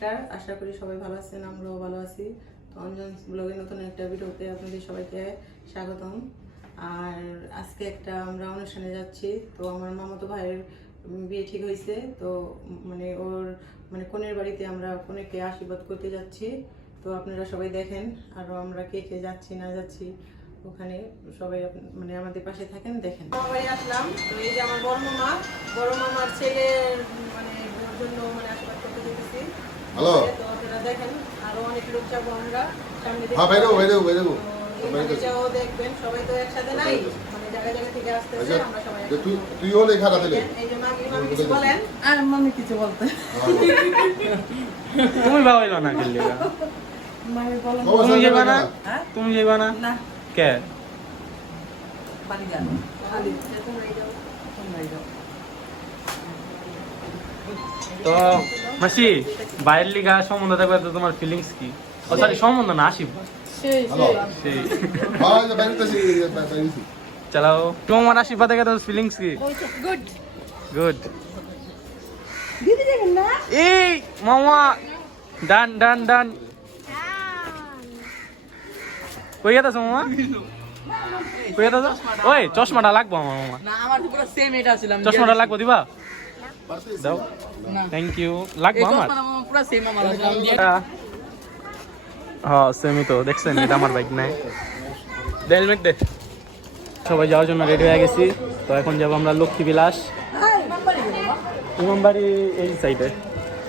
নমস্কার, আশা করি সবাই ভালো আছেন, আমরাও ভালো আছি। তো অঞ্জন ব্লগে নতুন একটা ভিডিওতে আপনাদের সবাইকে স্বাগতম। আর আজকে একটা আমরা অনুষ্ঠানে যাচ্ছি, তো আমার মামাতো ভাইয়ের বিয়ে ঠিক হয়েছে, তো মানে ওর মানে কনের বাড়িতে আমরা কনেকে আশীর্বাদ করতে যাচ্ছি। তো আপনারা সবাই দেখেন আরও আমরা কে কে যাচ্ছি, না যাচ্ছি, ওখানে সবাই মানে আমাদের পাশে থাকেন, দেখেন। বাড়ি আসলাম, তো এই যে আমার বড় মামা, বড় মামার ছেলের মানে জন্য মানে আশীর্বাদ হ্যালো? আরও অনেক লোক যাব আমরা হ্যাঁ বাইরেও বাইরেও বাইরেও তো এখানে যাও দেখবেন সবাই তো একসাথে নাই মানে জায়গা জায়গা থেকে আসতেছে আমরা সবাই তুই তুইও লেখা দিলে এই যে মামি মামি কিছু বলেন আর মামি কিছু বলতে তুমি মামি বলো না? হ্যাঁ? তুমি না? কে? বাড়ি যাব খালি। তোমরাই যাও তোমরাই যাও। তো মাসি বাইরের লিগা সম্বন্ধ থাকবে তো তোমার ফিলিংস কি? ও সরি সম্বন্ধ না বাইরে চালাও। তোমার আশীর্বাদ থেকে তোমার ফিলিংস কি? গুড গুড দিদি যাবেন না? এই মামা ডান ডান ডান। কই গেছো মামা? কই ওই চশমাটা লাগবো আমার মামা। না আমার পুরো সেম এটা ছিল চশমাটা লাগবো দিবা? দাও থ্যাংক ইউ লাগবো আমার হ্যাঁ সেমি তো দেখছেন এটা আমার বাইক নাই হেলমেট দে সবাই যাওয়ার জন্য রেডি হয়ে গেছি। তো এখন যাব আমরা লক্ষ্মী বিলাস। ইমামবাড়ি এই সাইডে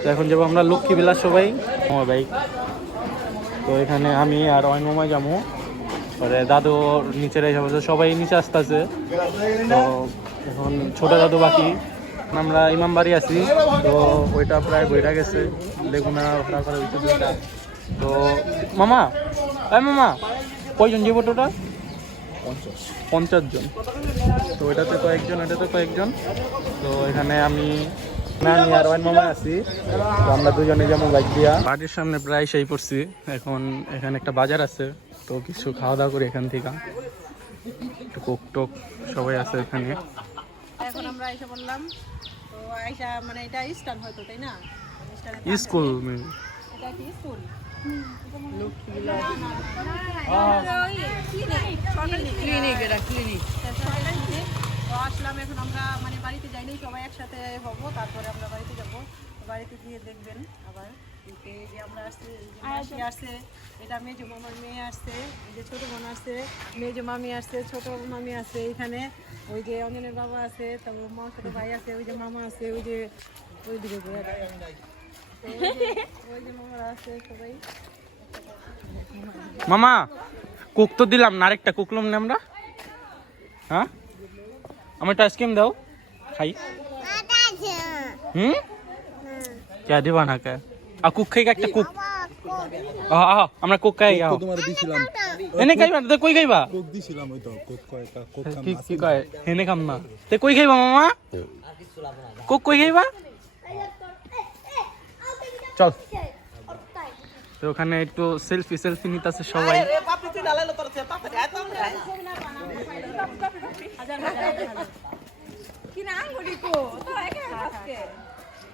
তো এখন যাব আমরা লক্ষ্মী বিলাস সবাই। আমার বাইক তো এখানে আমি আর অয়নময় যাব। পরে দাদু নিচে রেখে সবাই নিচে আসতেছে। তো এখন ছোট দাদু বাকি। আমরা ইমামবাড়ি আছি তো ওইটা প্রায় বইটা গেছে লেগুনা ভাড়া করা হয়েছে দুইটা। তো মামা এই মামা কয়জন যাব টোটাল পঞ্চাশ। জন। তো ওইটাতে কয়েকজন এটাতে কয়েকজন। তো এখানে আমি নানি আর ওয়ান মামা আছি। তো আমরা দুজনে যেমন বাইক দিয়া বাড়ির সামনে প্রায় সেই পড়ছি। এখন এখানে একটা বাজার আছে তো কিছু খাওয়া দাওয়া করি এখান থেকে। একটু কোক টোক সবাই আছে এখানে। এখন আমরা এসে বললাম তো আইসা মানে এটা স্টান হয়তো তাই না? স্কুল এটা কি স্কুল? ক্লিনিক এটা ক্লিনিক। তো আসলাম এখন আমরা মানে বাড়িতে যাইনি সবাই একসাথে হব তারপরে আমরা বাড়িতে যাব। বাড়িতে গিয়ে দেখবেন আবার। যে আমরা আসছে যে মাসি আসছে এটা মেজো মামার মেয়ে আসছে এই যে ছোট বোন আসছে মেজো মামি আসছে ছোট মামি আছে এখানে ওই যে অঞ্জনের বাবা আছে তারপর মা ছোট ভাই আছে ওই যে মামা আছে ওই যে ওই দিকে ওই যে- মামারা আছে সবাই। মামা কুক তো দিলাম না আরেকটা কুকলাম না আমরা। হ্যাঁ? আমার একটা আইসক্রিম দাও খাই। হুম? কে দিবা না কে? একটা আহ আমরা কুক খাই আহ। তোমার দিছিলাম। এনে খাইবা তে কই খাইবা? কোক দিছিলাম ওই তো কোক কয় কোক খাম কি কি কয়? এনে খাম না। তে কই খাইবা মামা? কুক কই খাইবা? চল। তো ওখানে একটু সেলফি সেলফি নিতেছে সবাই।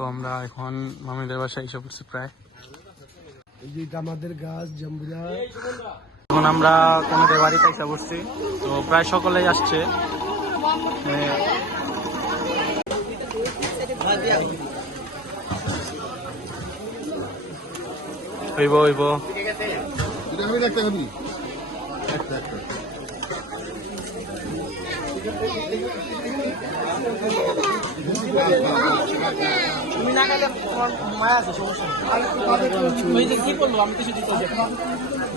তো আমরা এখন মামিদের বাসায় এসে পড়ছি প্রায়। এই যে আমাদের গাছ জাম্বুরা। এখন আমরা কোনোদের বাড়িতে এসে পড়ছি। তো প্রায় সকলেই আসছে। হইব। হইব এটা আমি একটা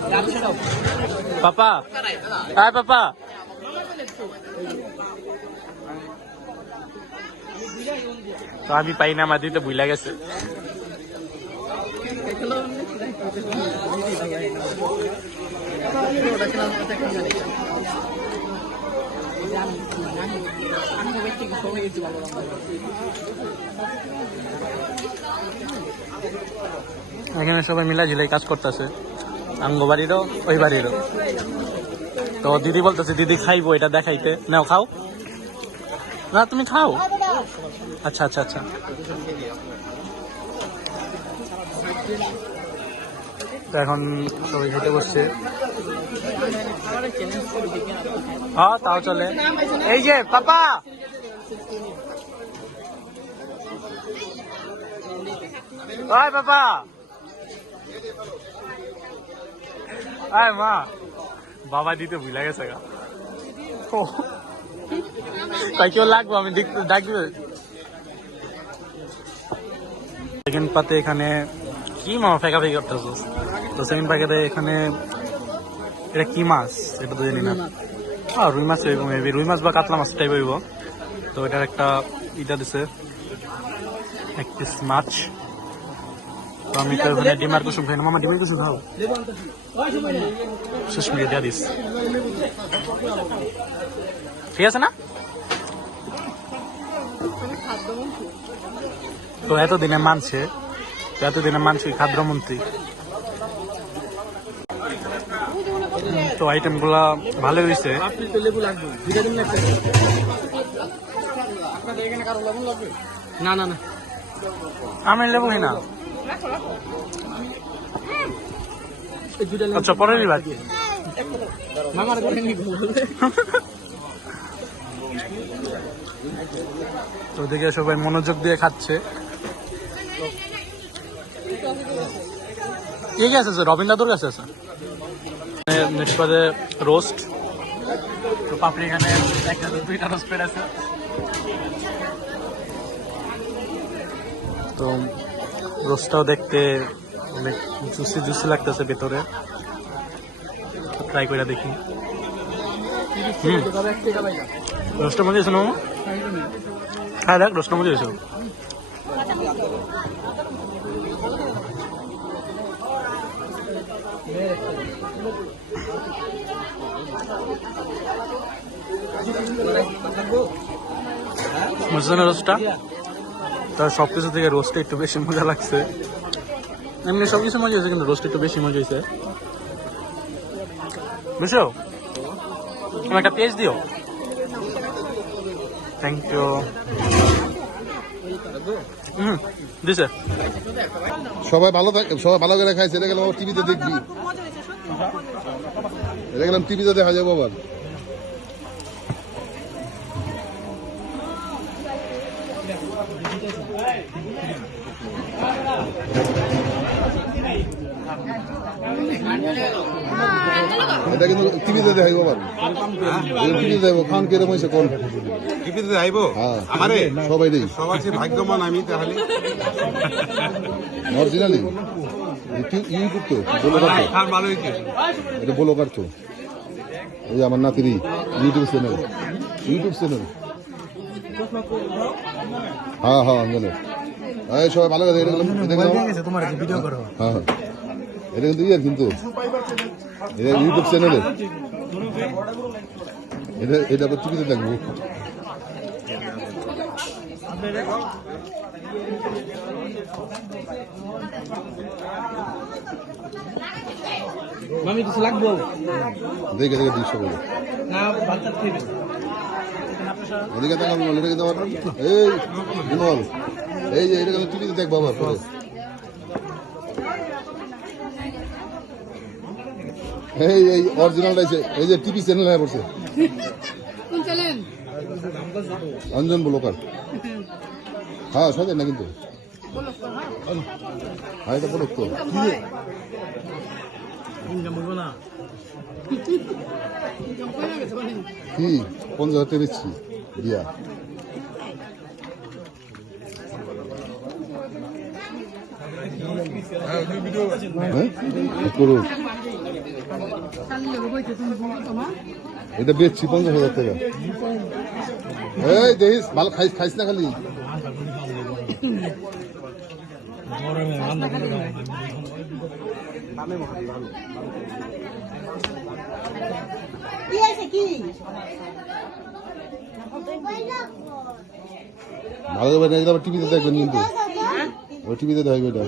খাবি একটা একটা পাপা। হাই পাপা। তো আমি পাই না আমার দিতে ভুলে গেছে। এখানে সবাই মিলা ঝিলাই কাজ করতেছে। আঙ্গ বাড়িরও, ওই বাড়িরও। তো দিদি বলতেছে, দিদি, খাইবো এটা দেখাইতে। নাও, খাও। না, তুমি খাও। আচ্ছা আচ্ছা আচ্ছা। এখন সবাই খেতে বসছে। হ্যাঁ তাও চলে। এই যে, পাপা! ওই, পাপা! আয়, মা! বাবা দিতে ভুলে গেছে গা। তাই কেউ লাগবো, আমি দেখতে, ডাকবে। সেকেন্ড পাতে এখানে কি মামা ফেকা ফেকি করতেছিস? তো সেকেন্ড প্যাকেটে এখানে এটা কি মাছ? এটা তো জানি না। হ্যাঁ রুই মাছ হইব মেবি রুই মাছ বা কাতলা মাছ টাইপ হইব। তো এটার একটা ইটা দিছে। এক পিস মাছ। তো আমি তো ওখানে ডিমার কুসুম খাই না। মামা ডিমার কুসুম খাও। সুস্মিকে দিয়া দিস। ঠিক আছে না? তো এতদিনে মানছে এতদিনে মানছে খাদ্যমন্ত্রী। তো আইটেমগুলা ভালো হয়েছে না না না। আমি লেবু না। আচ্ছা পরে নিবা। তো ওদিকে সবাই মনোযোগ দিয়ে খাচ্ছে। কে কে আছে স্যার? রবীন্দ্র দাদুর কাছে আছে নেক্সট রোস্ট তো পাপড়ি এখানে একটা রোস্ট পেয়ে আছে। তো রোস্টটাও দেখতে অনেক জুসি জুসি লাগতেছে ভেতরে। ট্রাই করে দেখি। রোস্টের মধ্যে আছে না হ্যাঁ দেখ রোস্টের মধ্যে আছে বুঝছেন রোস্টটা? তার সব কিছু থেকে রোস্টে একটু বেশি মজা লাগছে। এমনি সব কিছু মজা হয়েছে, কিন্তু রোস্ট একটু বেশি মজা হয়েছে। বুঝছ? তুমি একটা পেজ দিও। থ্যাংক ইউ হুম, দিছে। সবাই ভালো থাক সবাই ভালো করে খাইছে, এটা গেলাম টিভিতে দেখবি। গেলাম টিভিতে দেখা যাব আবার। এটা কিন্তু টিভিতে দেখাইবো আবার। টিভিতে দেখাইবো খান কেরম হয়েছে কোন? টিভিতে যাইব হ্যাঁ। আমারে? সবাই দেই। সবার চেয়ে ভাগ্যবান আমি তাহলে। অরিজিনালি ইউটিউব তো বলো এটা বলো কার তো? এই আমার নাতিরি ইউটিউব চ্যানেল ইউটিউব চ্যানেল হ্যাঁ হ্যাঁ জানো এই সবাই ভালো কথা এটা হ্যাঁ হ্যাঁ। এটা কিন্তু ইয়ে কিন্তু। এটা ইউটিউব চ্যানেলে এটা এটা আবার টিভিতে দেখব মামি কিছু লাগবো? দেখে দেখে দৃশ্য বলো না বাচ্চা খাইবে এদিকে এদিকে দেওয়ার এই বিমল এই যে পরে। এই এই অরিজিনালটা আছে এই যে টিভি চ্যানেল পড়ছে। অঞ্জন ব্লকার। হ্যাঁ সাজেন না কিন্তু। হ্যাঁ এটা বলো তো। হাজার টাকা দিচ্ছি দিয়া। হ্যাঁ? এটা বেচছি পঞ্চাশ হাজার টাকা। এই দেখিস ভালো খাইস খাইস না খালি কি আছে কি ভালো না এগুলো টিভিতে দেখবেন কিন্তু। ওই টিভিতে দেখবে এটা।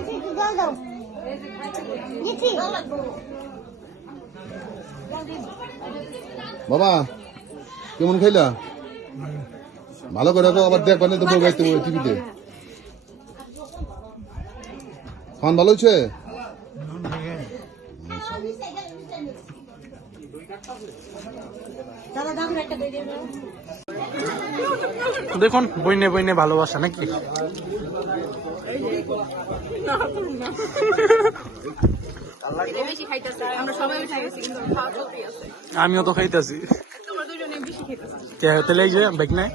বাবা কেমন খাইলা? ভালো করে আবার দেখবা না তো বউ গাইতে ওই টিভিতে খান ভালো হয়েছে? দেখুন বইনে বইনে ভালোবাসা নাকি? আমিও তো খাইতেছি। তোমরা দুজনে বেশি খাইতেছে তাহলে এই যে বেগ নাই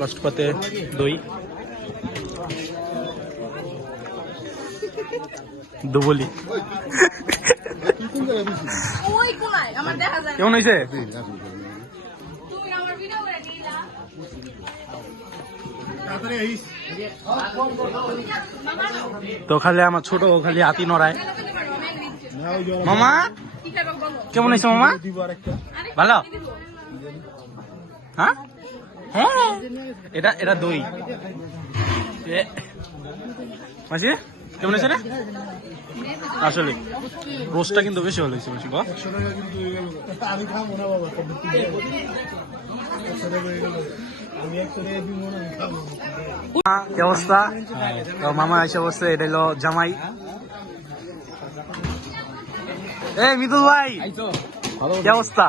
লাস্ট দই। দুবলি। কেমন হয়েছে? তো খালি আমার ছোট খালি হাতি নড়ায়। মামা, কেমন হয়েছে মামা? ভালো? হ্যাঁ? হ্যাঁ। এটা এটা দই। মাসি কেমন হয়েছে রে? আসলে রোস্টটা কিন্তু বেশি ভালো হয়েছে মাসি বাবা কি অবস্থা? তো মামা এসে বসছে এটা হলো জামাই। এই মিতুল ভাই কি অবস্থা?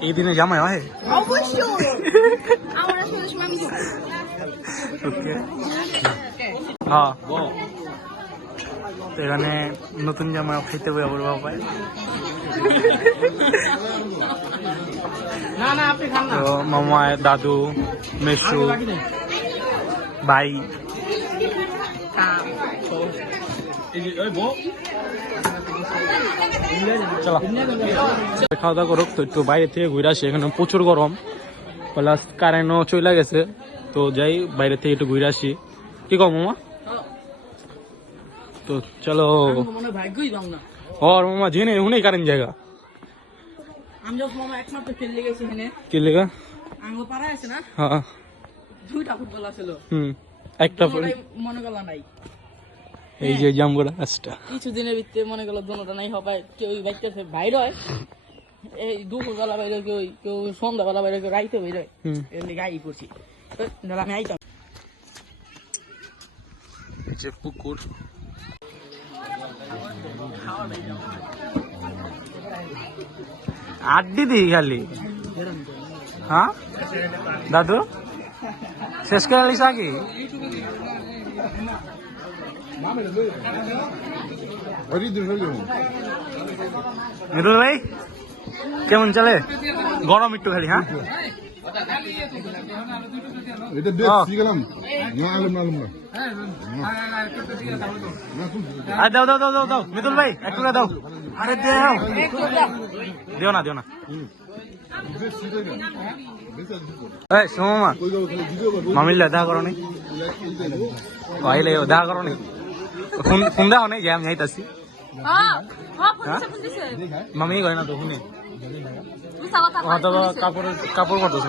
এই দিনে জামাই হয়? অবশ্যই। আমার। ওকে হ্যাঁ। তো এখানে নতুন জামা খাইতে হবে আবার না তো মামা দাদু মেসু ভাই খাওয়া দাওয়া করুক তো একটু বাইরে থেকে ঘুরে আসি। এখানে প্রচুর গরম। প্লাস কারেন্টও চলে গেছে। তো যাই বাইরে থেকে একটু ঘুরে আসি। কি কম মামা? তো চলো। যখন মামা একমাত্র খেলতে গেছি এখানে কি লেগা? আছে না হ্যাঁ। দুইটা ফুটবল আছিল হুম একটা মনে নাই। এই যে জামগড়া গাছটা কিছুদিনের ভিতরে মনে করল দুটোটা নাই হবে কেউ বাইতে বাইর হয় এই দুপুরবেলা বাইরে কেউ কেউ সন্ধ্যাবেলা বাইরে কেউ রাইতে বাইরে এমনি গাই পড়ছি। তো আমি আইতাম। যে পুকুর। আড্ডি দিই খালি। হ্যাঁ? দাদু? শেষ করে আলিস আগে হয়ে মিরুল ভাই কেমন চলে গরম একটু খালি হ্যাঁ এটা ও। গেলাম না আলম না আলম না আরে দাও দাও দাও দাও দাও মিতুল ভাই একটু দাও আরে দাও দিও না দিও না এই সোমা মামিল্লা দেখা করো নি দেখা করো নি ফোন ফোন দাও নাই যে আমি ফোন দিছে মামি কয় না তো শুনে। কাপড় কাপড় করতেছে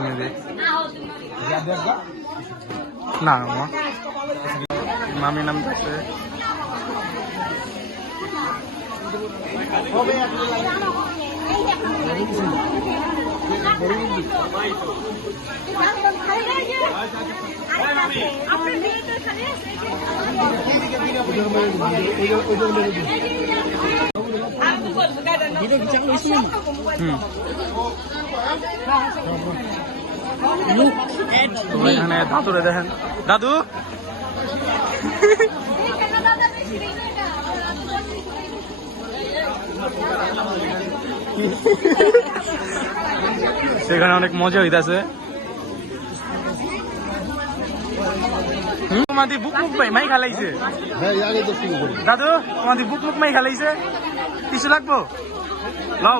না মামি নাম আছে। তোমরা এখানে দেখেন। দাদু? সেখানে অনেক মজা হইতাছে। তোমাদের বুক মুখ মাই খালাইছে। হ্যাঁ দাদু তোমাদের বুক মুখ মাই খালাইছে। কিছু লাগবো? লাও।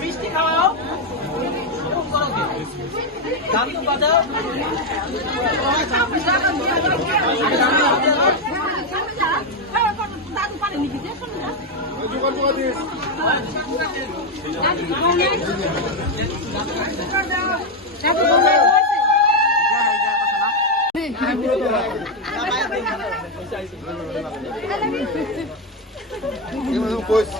মিষ্টি Tem não uma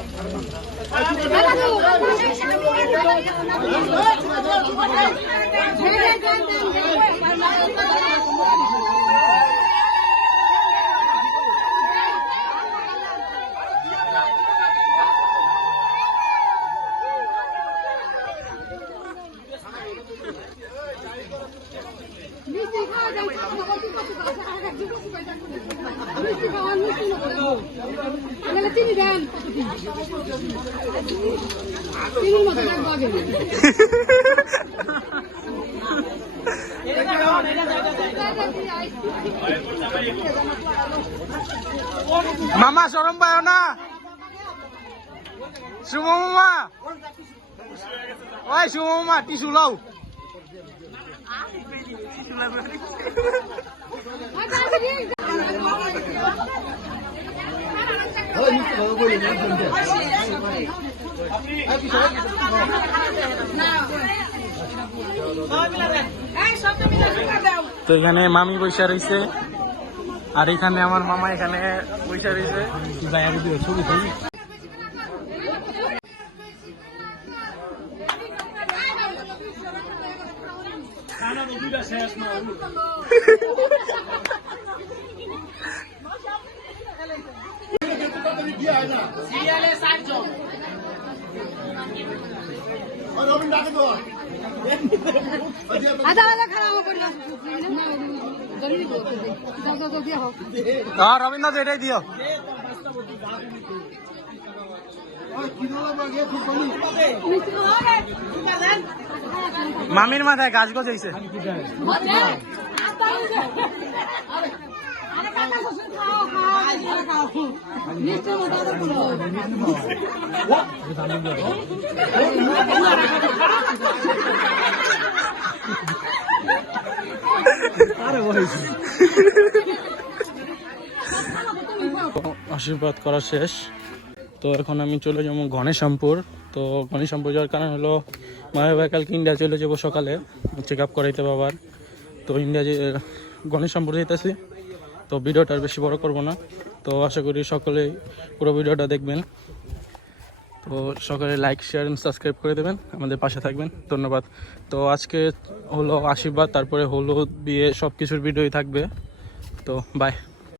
খাওয়া যায় মিষ্টি খাওয়া মিষ্টি নেব চিনি দেন চিনির মতো লাগবো আগে মামা সরম পায় না শুভ মামা ওই শুভ মামা টিসু লাও তো এখানে মামি বৈশা রয়েছে আর এখানে আমার মামা এখানে বৈশা রয়েছে আধা আধা খারাপ করে জলদি দাও। দাও দাও দিয়ে হ্যাঁ রবীন্দ্র এটাই দিও খাওয়া মামির মাথায় গাছ গজাইছে। আশীর্বাদ করা শেষ। তো এখন আমি চলে যাব গণেশামপুর। তো গণেশামপুর যাওয়ার কারণ হলো মায়ের ভাই কালকে ইন্ডিয়া চলে যাব সকালে চেক আপ করাইতে বাবার। তো ইন্ডিয়া যে গণেশামপুর যেতেছি তো ভিডিওটা আর বেশি বড় করব না। তো আশা করি সকলে পুরো ভিডিওটা দেখবেন। তো সকলে লাইক শেয়ার এবং সাবস্ক্রাইব করে দেবেন, আমাদের পাশে থাকবেন। ধন্যবাদ। তো আজকে হলো আশীর্বাদ, তারপরে হলুদ, বিয়ে সব কিছুর ভিডিওই থাকবে। তো বাই